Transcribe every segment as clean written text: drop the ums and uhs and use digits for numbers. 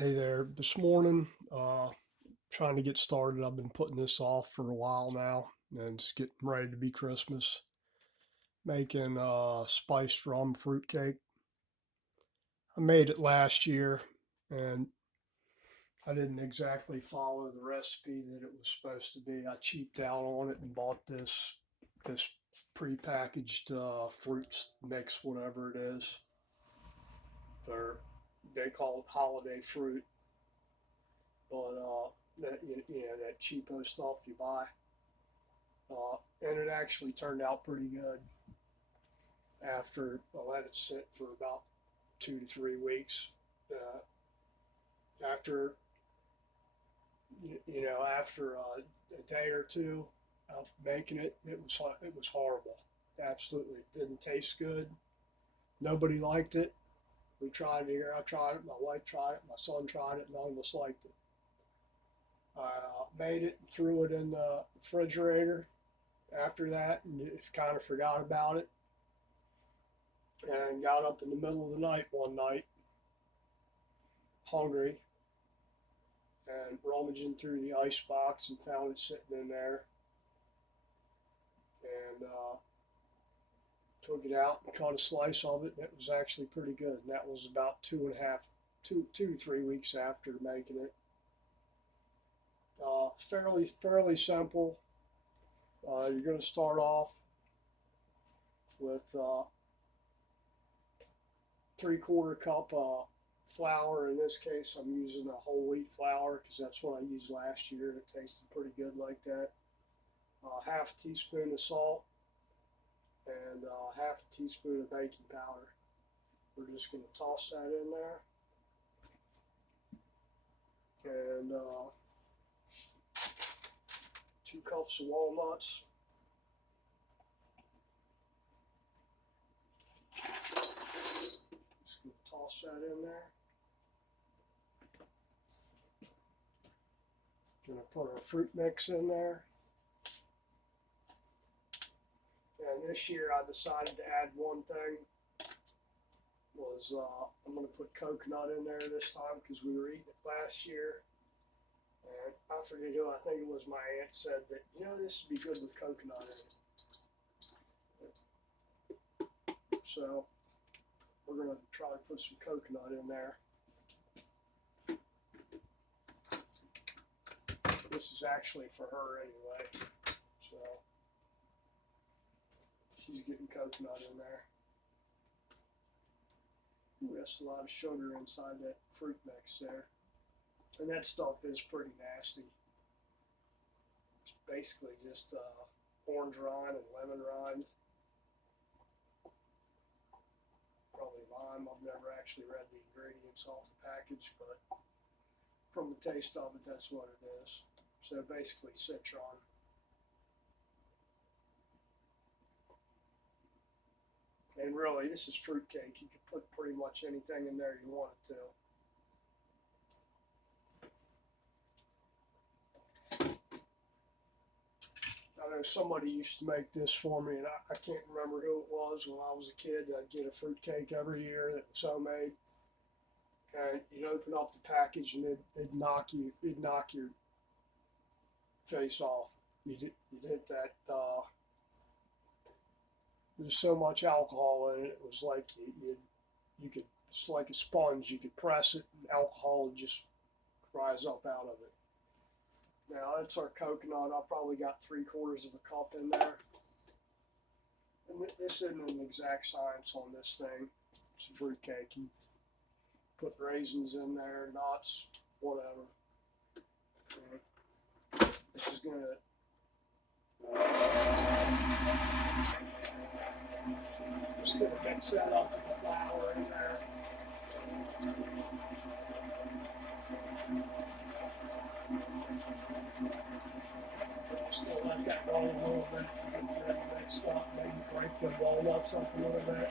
Hey there. This morning, trying to get started. I've been putting this off for a while now, and it's getting ready to be Christmas. Making spiced rum fruitcake. I made it last year, and I didn't exactly follow the recipe that it was supposed to be. I cheaped out on it and bought this prepackaged fruits mix, whatever it is. For they call it holiday fruit, but that cheapo stuff you buy. And it actually turned out pretty good after I let it sit for about 2 to 3 weeks. Uh, after after a day or two of making it, it was horrible. Absolutely, it didn't taste good. Nobody liked it. We tried it here. I tried it. My wife tried it. My son tried it. None of us liked it. I made it and threw it in the refrigerator after that, and just kind of forgot about it. And got up in the middle of the night one night, hungry, and rummaging through the icebox and found it sitting in there. And took it out and cut a slice of it. And it was actually pretty good. And that was about 2 to 3 weeks after making it. Fairly simple. You're going to start off with 3/4 cup flour. In this case, I'm using a whole wheat flour because that's what I used last year. It tasted pretty good like that. Half a teaspoon of salt and half a teaspoon of baking powder. We're just going to toss that in there. And 2 cups of walnuts. Just going to toss that in there. Going to put our fruit mix in there. And this year I decided to add one thing. I'm going to put coconut in there this time because we were eating it last year. And I forget who, I think it was my aunt, said that, this would be good with coconut in it. So we're going to try to put some coconut in there. This is actually for her anyway. So she's getting coconut in there. Ooh, that's a lot of sugar inside that fruit mix there. And that stuff is pretty nasty. It's basically just orange rind and lemon rind. Probably lime. I've never actually read the ingredients off the package, but from the taste of it, that's what it is. So basically citron. And really, this is fruitcake. You can put pretty much anything in there you want it to. I know somebody used to make this for me, and I can't remember who it was. When I was a kid, I'd get a fruitcake every year that was homemade. And you'd open up the package, and it'd knock your face off. You'd hit that. There's so much alcohol in it. It was like you could. It's like a sponge. You could press it, and alcohol would just rise up out of it. Now that's our coconut. I probably got 3/4 of a cup in there. And this isn't an exact science on this thing. It's a fruitcake. You put raisins in there, nuts, whatever. And this is gonna. Just gonna mix that up with the flour in there. Just gonna let that roll a little bit to get that mixed up. Maybe break the walnuts up a little bit.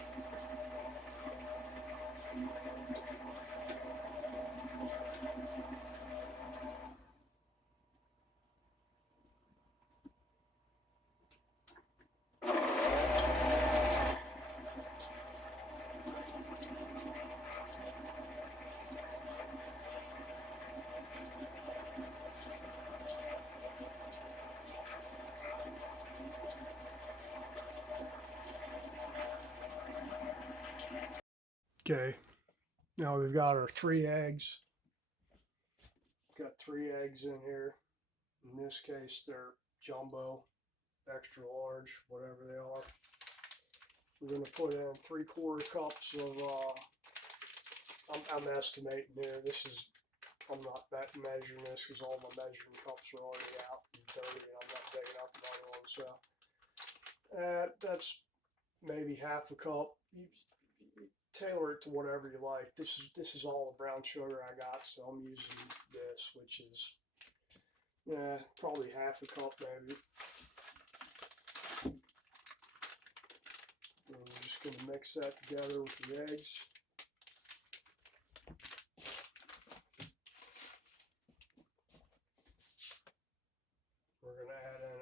Okay, now we've got our 3 eggs. Got 3 eggs in here. In this case, they're jumbo, extra large, whatever they are. We're going to put in 3/4 cups of, I'm estimating here. I'm not measuring this because all my measuring cups are already out and dirty and I'm not digging up another one. So that's maybe half a cup. You tailor it to whatever you like. This is all the brown sugar I got, so I'm using this, which is probably half a cup maybe. And we're just going to mix that together with the eggs. We're going to add in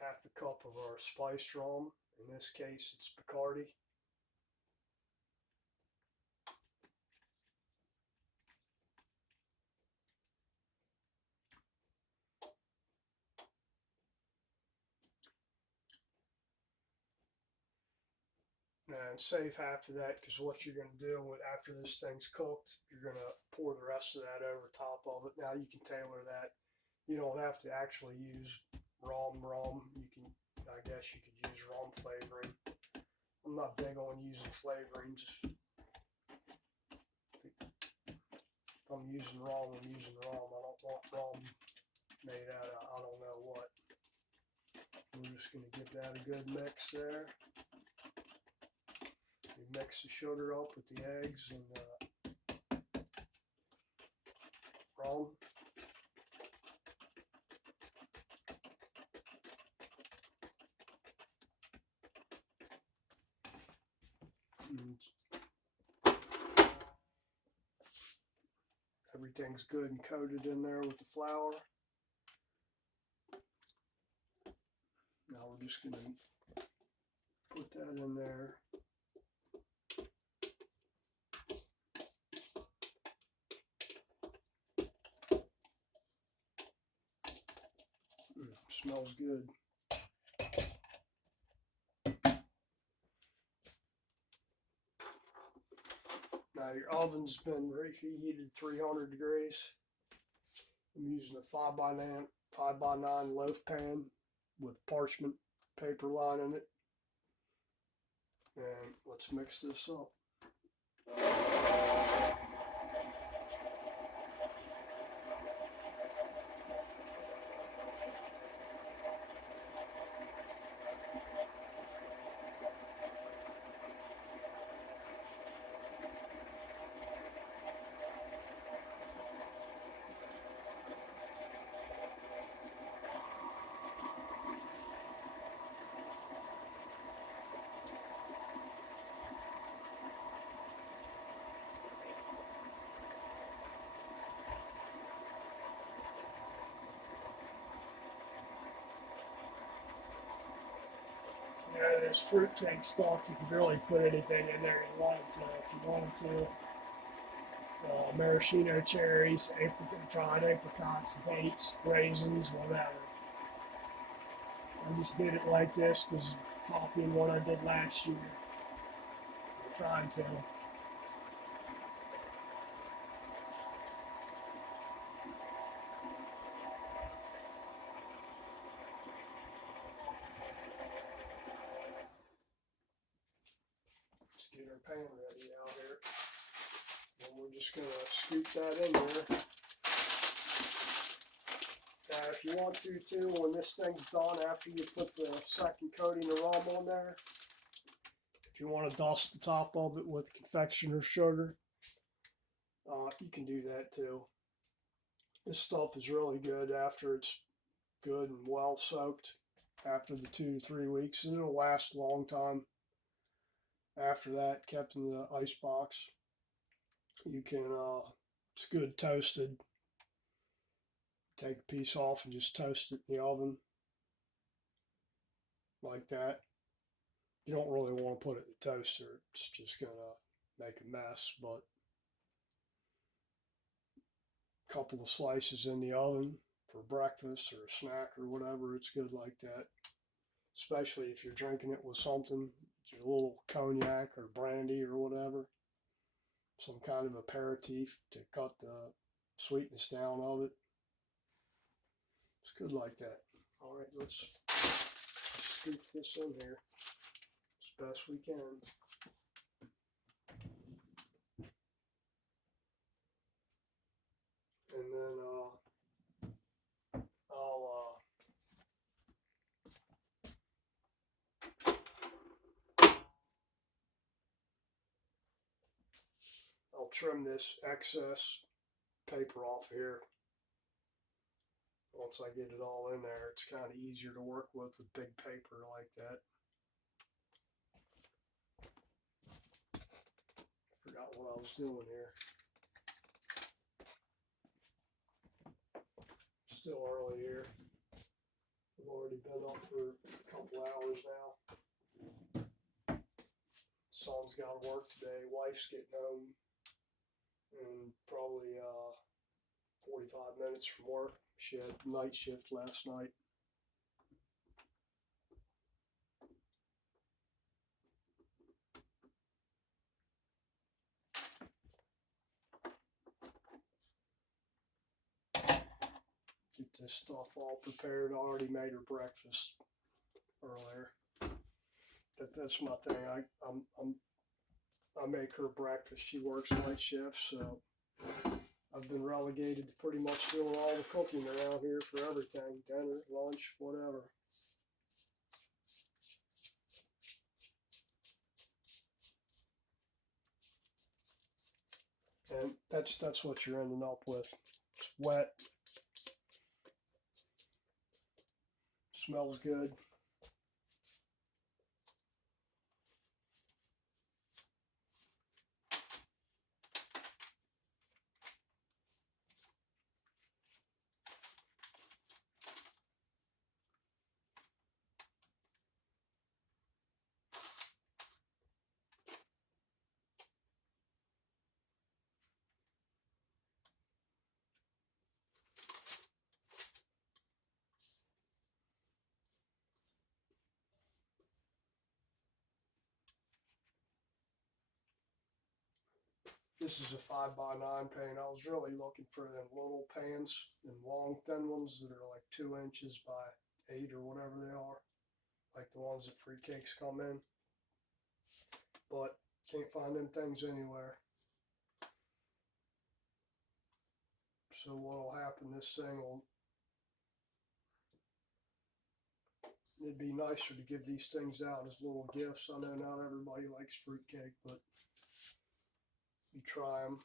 half a cup of our spiced rum. In this case, it's Bacardi. And save half of that because what you're going to do after this thing's cooked, you're going to pour the rest of that over top of it. Now you can tailor that. You don't have to actually use rum. I guess you could use rum flavoring. I'm not big on using flavorings. If I'm using rum, I'm using rum. I don't want rum made out of I don't know what. We're just going to give that a good mix there. We mix the sugar up with the eggs and rum. And everything's good and coated in there with the flour. Now we're just going to put that in there. Smells good. Now your oven's been reheated 300 degrees. I'm using a 5x9 loaf pan with parchment paper lining it. And let's mix this up. This fruitcake stuff, you can really put anything in there you want to. If you wanted to, maraschino cherries, dried apricots, dates, raisins, whatever. I just did it like this because copying what I did last year. I'm trying to. Let's get our pan ready out here. And we're just going to scoop that in there. Now, if you want to, too, when this thing's done, after you put the second coating of rum on there, if you want to dust the top of it with confectioner's sugar, you can do that, too. This stuff is really good after it's good and well soaked after the 2 to 3 weeks. And it'll last a long time after that, kept in the icebox. You can, it's good toasted. Take a piece off and just toast it in the oven like that. You don't really want to put it in the toaster. It's just going to make a mess, but a couple of slices in the oven for breakfast or a snack or whatever, it's good like that. Especially if you're drinking it with something, a little cognac or brandy or whatever. some kind of aperitif to cut the sweetness down of it. It's good like that. All right, let's scoop this in here as best we can. And then I'll trim this excess paper off here. Once I get it all in there, it's kind of easier to work with big paper like that. Forgot what I was doing here. Still early here. I've already been up for a couple hours now. Son's got to work today. Wife's getting home in probably 45 minutes from work. She had night shift last night. Get this stuff all prepared. I already made her breakfast earlier. That's my thing. I make her breakfast. She works night shifts, so I've been relegated to pretty much doing all the cooking around here for everything. Dinner, lunch, whatever. And that's what you're ending up with. It's wet. Smells good. This is a 5x9 pan. I was really looking for them little pans and long thin ones that are like 2 inches by 8 or whatever they are, like the ones that fruitcakes come in. But can't find them things anywhere. So what'll happen? This thing will. It'd be nicer to give these things out as little gifts. I know not everybody likes fruitcake, but you try them.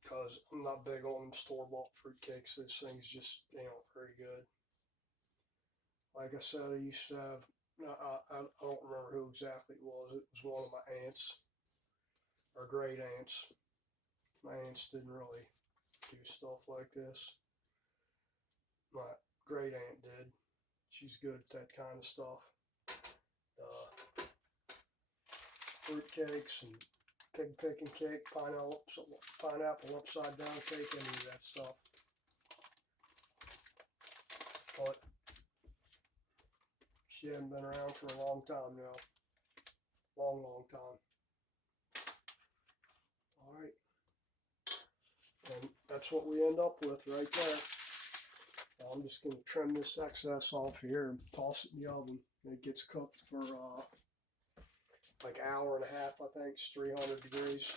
Because I'm not big on store-bought fruitcakes. Those things just, they aren't very good. Like I said, I used to have, I don't remember who exactly it was. It was one of my aunts, or great aunts. My aunts didn't really do stuff like this. My great aunt did. She's good at that kind of stuff. Fruitcakes and pig picking cake, pineapple upside down cake, any of that stuff. But she hadn't been around for a long time now. Long time. Alright. And that's what we end up with right there. Now I'm just going to trim this excess off here and toss it in the oven. It gets cooked for like an hour and a half, I think. It's 300 degrees.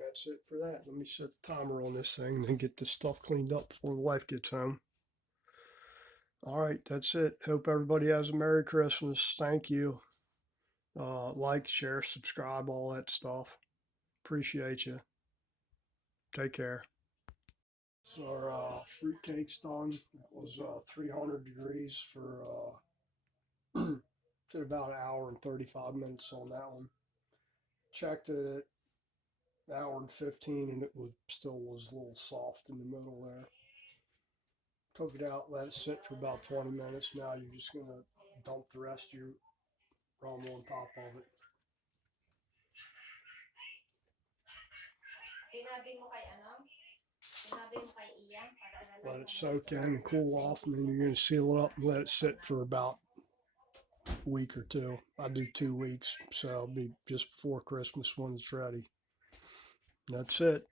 That's it for that. Let me set the timer on this thing and then get this stuff cleaned up before the wife gets home. Alright, that's it. Hope everybody has a Merry Christmas. Thank you. Like, share, subscribe, all that stuff. Appreciate you. Take care. So our fruitcake's done. It was 300 degrees for did about an hour and 35 minutes on that one. Checked it at an hour and 15 and it was still was a little soft in the middle there. Took it out, let it sit for about 20 minutes. Now you're just going to dump the rest of your rum on top of it. Let it soak in and cool off, and then you're going to seal it up and let it sit for about a week or two. I do 2 weeks, so it'll be just before Christmas when it's ready. That's it.